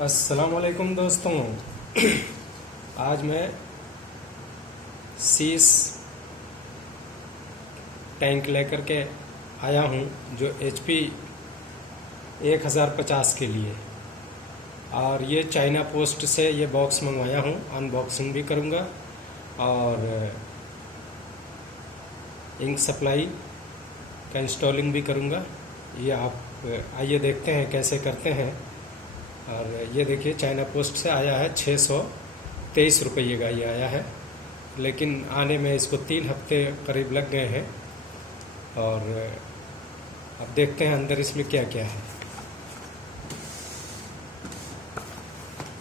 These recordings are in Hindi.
अस्सलाम वालेकुम दोस्तों। आज मैं सीस टैंक लेकर के आया हूँ जो HP 1050 के लिए। और ये चाइना पोस्ट से ये बॉक्स मंगवाया हूँ, अनबॉक्सिंग भी करूँगा और इंक सप्लाई का इंस्टॉलिंग भी करूँगा। ये आप आइए देखते हैं कैसे करते हैं। और ये देखिए चाइना पोस्ट से आया है, 623 रुपये का ये आया है, लेकिन आने में इसको 3 हफ्ते करीब लग गए हैं। और अब देखते हैं अंदर इसमें क्या क्या है।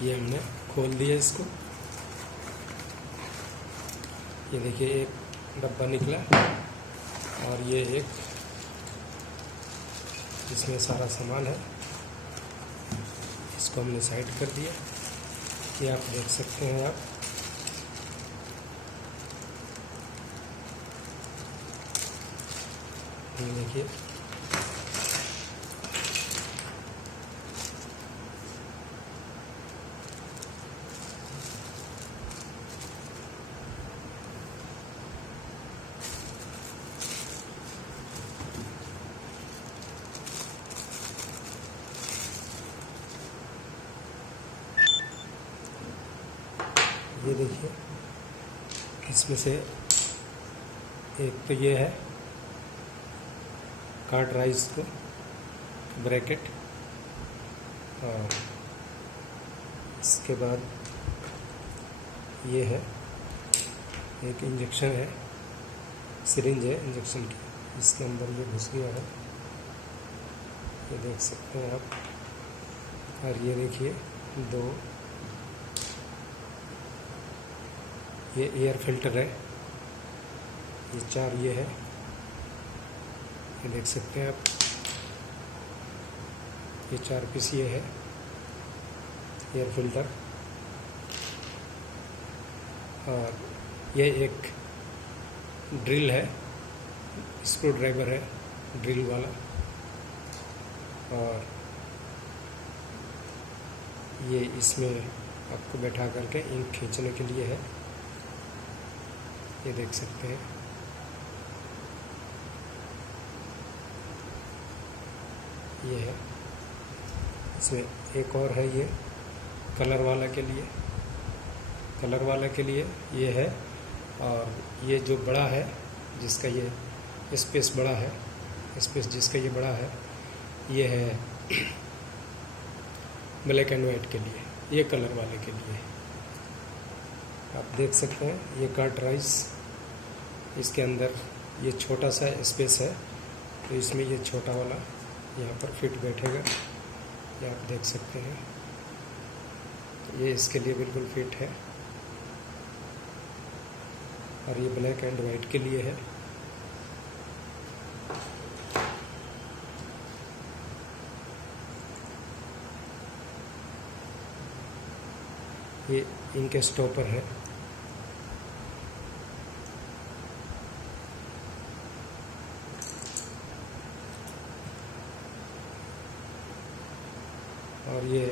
ये हमने खोल दिया इसको। ये देखिए एक डब्बा निकला और ये एक इसमें सारा सामान है। इसको हमने साइड कर दिया। ये आप देख सकते हैं आप। ये देखिए ये देखिए इसमें से एक तो ये है कार्टराइज को ब्रैकेट, और इसके बाद ये है एक इंजेक्शन है, सिरिंज है इंजेक्शन की। इसके अंदर ये घुस गया है, ये देख सकते हैं आप। और ये देखिए दो ये एयर फिल्टर है, ये 4 ये है, ये देख सकते हैं आप। ये 4 पीस ये है एयर फिल्टर। और ये एक ड्रिल है, स्क्रू ड्राइवर है ड्रिल वाला। और ये इसमें आपको बैठा करके इंक खींचने के लिए है, ये देख सकते हैं। ये है, इसमें एक और है, ये कलर वाला के लिए, कलर वाला के लिए ये है। और ये जो बड़ा है जिसका ये स्पेस बड़ा है, स्पेस जिसका ये बड़ा है, ये है ब्लैक एंड वाइट के लिए, ये कलर वाले के लिए। आप देख सकते हैं ये कार्टराइज, इसके अंदर ये छोटा सा स्पेस है, तो इसमें ये छोटा वाला यहाँ पर फिट बैठेगा, ये आप देख सकते हैं। तो ये इसके लिए बिल्कुल फिट है। और ये ब्लैक एंड वाइट के लिए है। ये इनके स्टॉपर है। और ये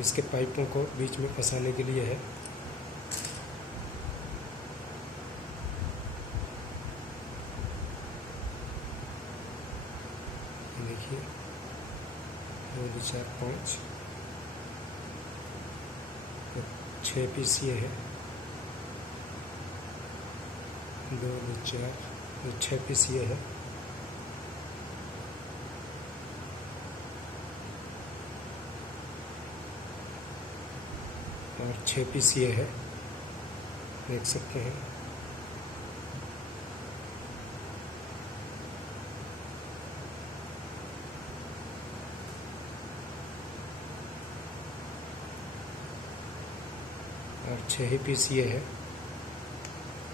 इसके पाइपों को बीच में फंसाने के लिए है। देखिए 2 2 4 5 6 पीस ये है, 2 2 4 6 पीस ये है। और 6 पीस ये है, देख सकते हैं। और 6 ही पीस ये है,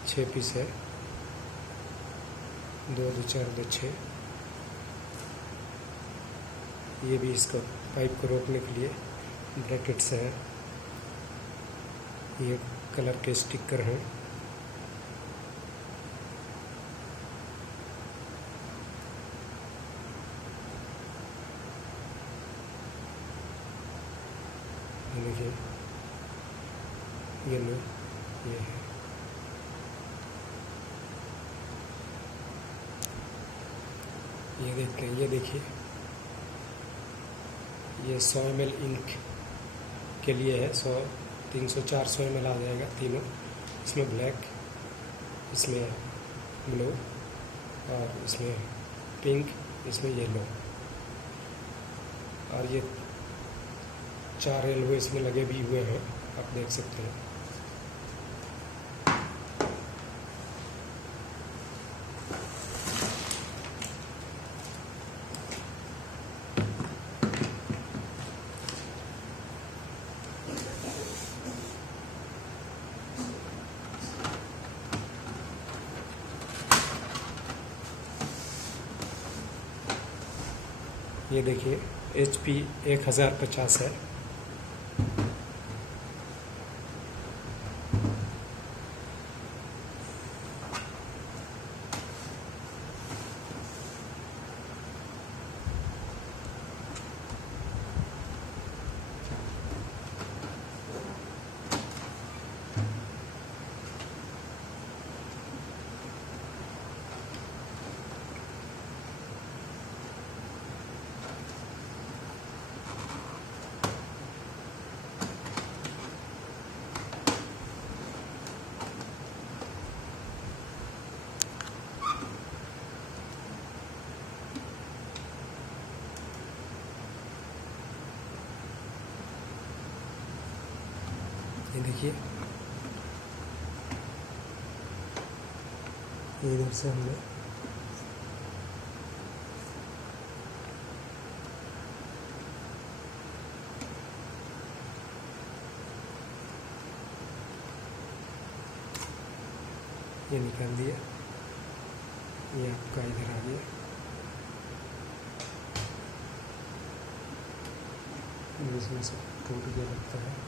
6 पीस है, 2 2 4 2 6। ये भी इसको पाइप को रोकने के लिए ब्रैकेट्स हैं। ये कलर के स्टिकर हैं। देखिए येलो, ये है। ये देखते हैं, ये देखिए, ये 100 ml इंक के लिए है। 100, 300, 400 ml आ जाएगा तीनों। इसमें ब्लैक, इसमें ब्लू और इसमें पिंक, इसमें येलो। और ये 4 एल्बो इसमें लगे भी हुए हैं, आप देख सकते हैं। ये देखिए HP 1050 है। ये देखिए, इधर से हमने ये निकाल दिया, ये आपका इधर आ गया। इसमें से टूट गया लगता है।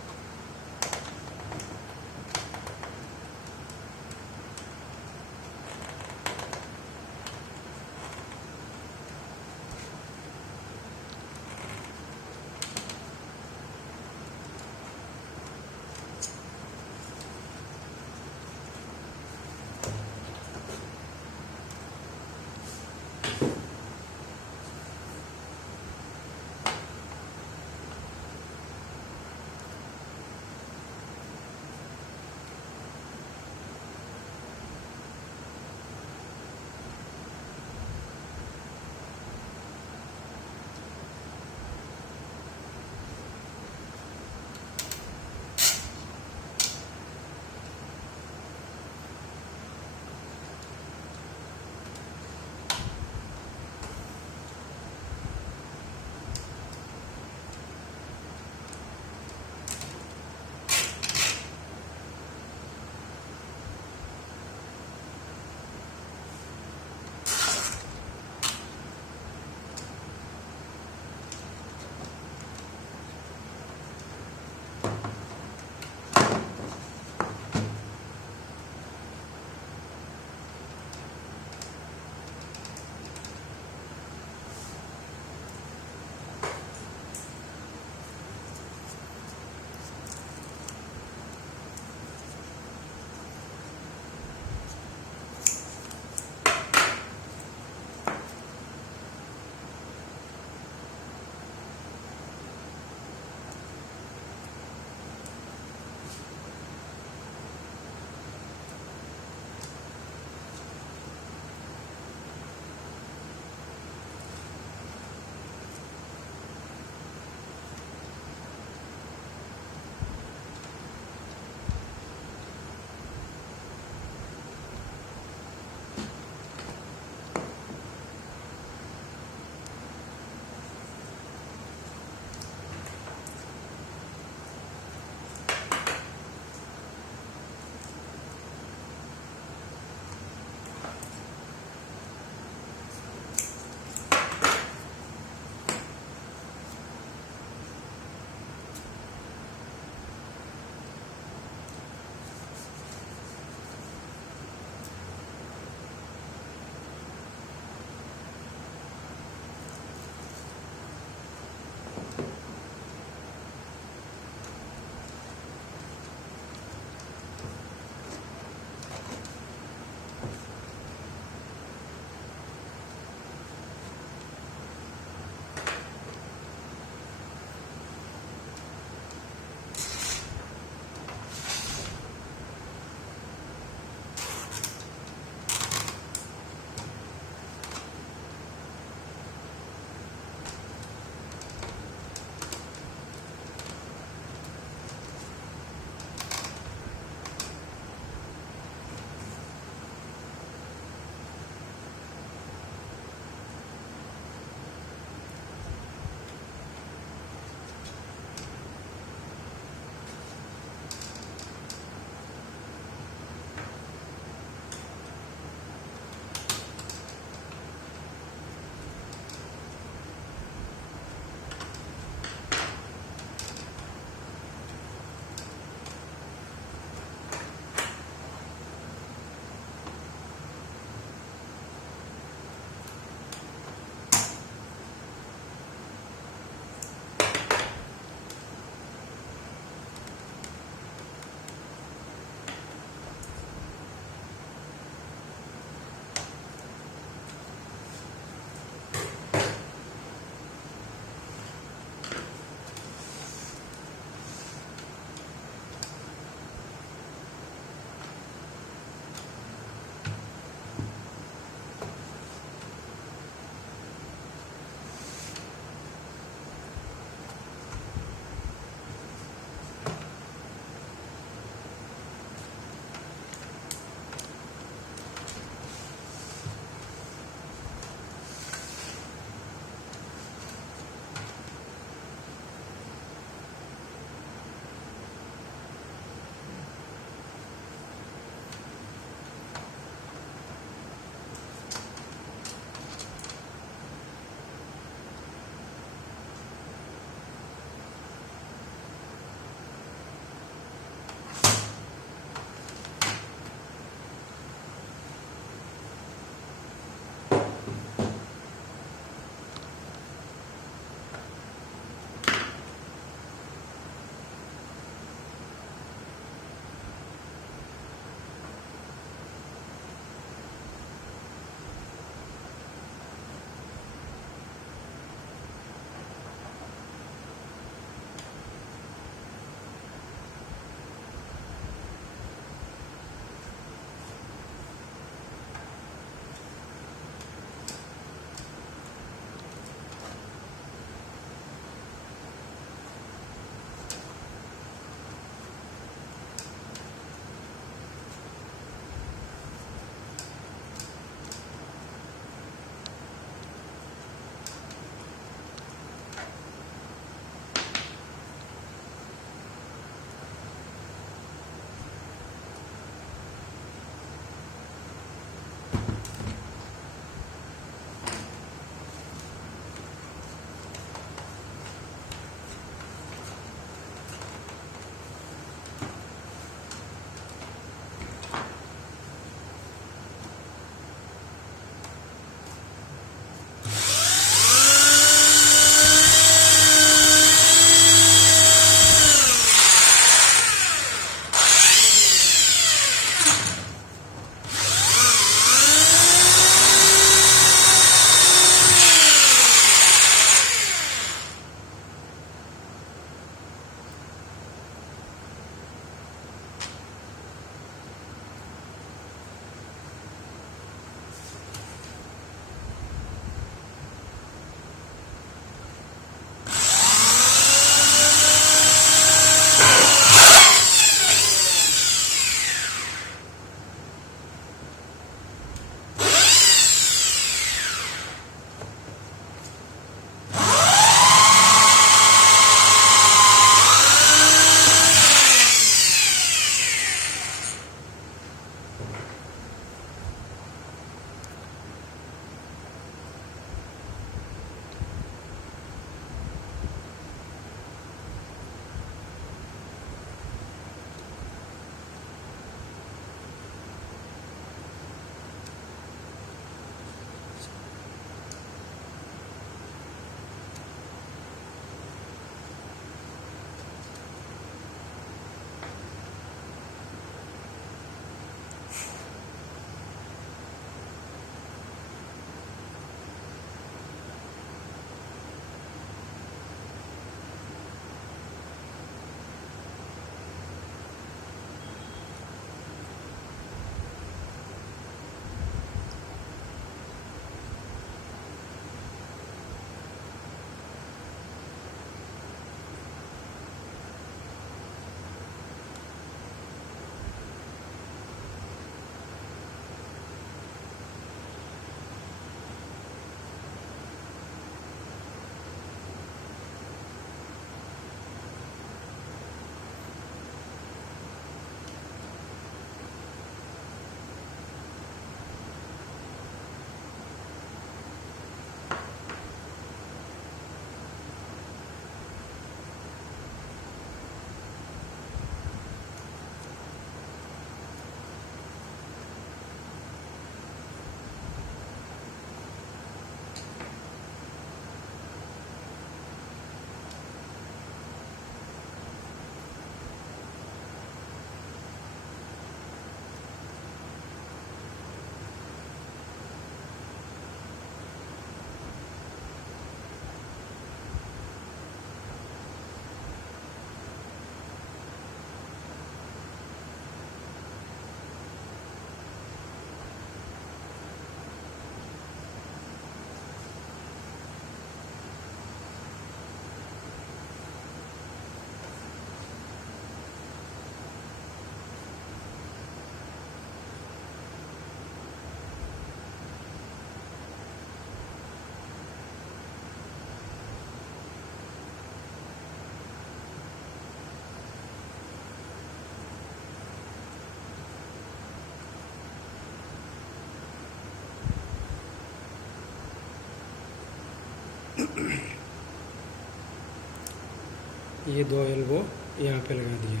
ये 2 एल्बो यहाँ पे लगा दिए।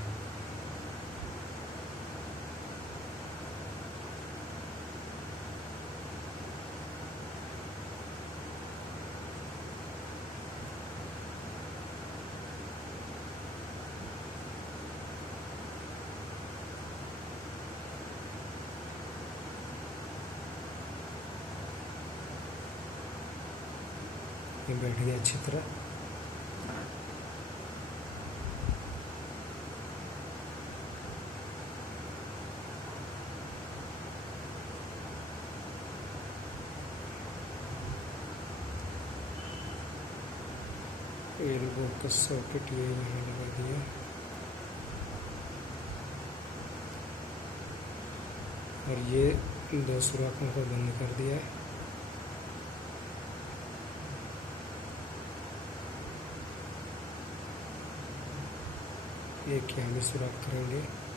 ये बैठ गया अच्छी तरह। एल्बो का सॉकेट ये यहाँ लगा दिया। और ये 2 सुराखों को बंद कर दिया है। एक यहाँ भी सुराख करेंगे।